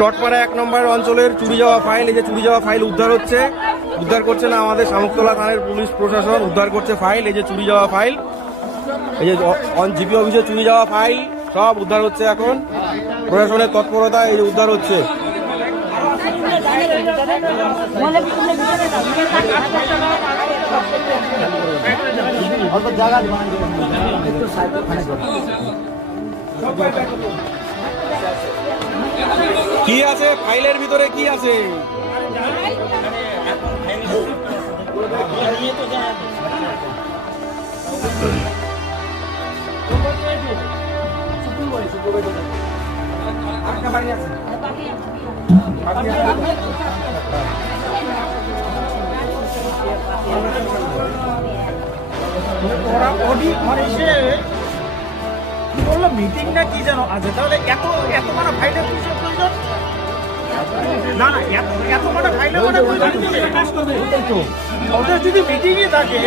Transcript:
টটপাড়া 1 নম্বর অঞ্চলের চুরি যাওয়া ফাইল, এই যে চুরি যাওয়া ফাইল উদ্ধার হচ্ছে, উদ্ধার করছে না আমাদের শামুকতলা থানার পুলিশ প্রশাসন, উদ্ধার করছে ফাইল। এই যে চুরি যাওয়া ফাইল, এই যে জিপি অফিসে চুরি যাওয়া ফাইল সব উদ্ধার হচ্ছে এখন প্রশাসনের তৎপরতায়, এই যে উদ্ধার হচ্ছে। কি আছে ফাইলের ভিতরে, কি আছে? ওরা অডিট মানে সে কি বললো মিটিং না কি যেন আছে, তাহলে এত এত মানে ফাইলের প্রয়োজন না না, এত মানে ফাইলের মানে প্রয়োজন ওদের যদি মিটিংই থাকে